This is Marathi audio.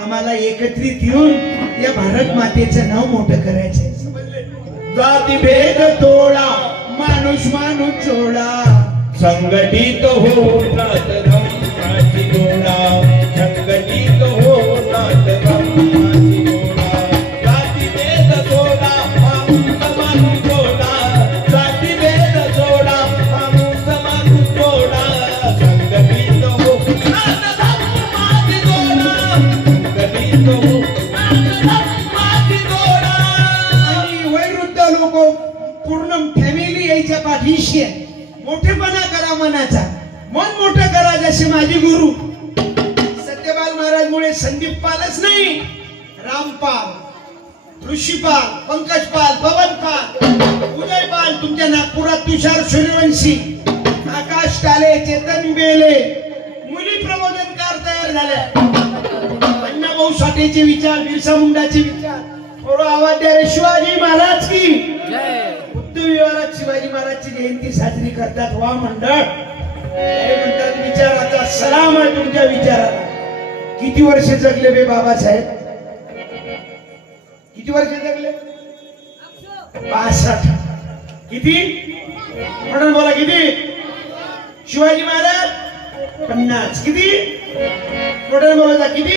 आम्हाला एकत्रित येऊन या भारत मातेचं नाव मोठं करायचंय. जाती भेद तोडा, माणूस माणूस जोडा, संघटित होतात धम्माची जोडा, संघटित होतात धम्माची जोडा. जाती भेद सोडा, माणूस माणूस जोडा, जाती भेद सोडा, माणूस माणूस जोडा, संघटित होतात धम्माची जोडा, संघटित होतात धम्माची जोडा. आणि वयोवृद्ध लोक पूर्ण फॅमिली यायच्या पाठीशी आहे. मोठेपणा करा मनाचा, मन मोठं करा. जसे माझे गुरु सत्यपाल महाराज मुळे संदीप पालच नाही, रामपाल, ऋषीपाल, पंकजपाल, पवनपाल, उदयपाल, तुमच्या नागपुरात तुषार सूर्यवंशी, आकाश टाले, चेतन बेले, मुली प्रबोधनकार तयार झाल्या. अण्णाभाऊ साठेचे विचार, बिरसा मुंडाचे विचार, थोडं आवाज द्या रे शिवाजी महाराज की बुद्ध विहारात शिवाजी महाराजची जयंती साजरी करतात. वा मंडळ हे म्हणतात विचाराचा सलाम आहे तुमच्या विचाराला. किती वर्ष जगले बे बाबासाहेब? किती वर्ष जगले? 65. किती म्हणून बोला किती? शिवाजी महाराज 50. किती म्हणून बोला किती?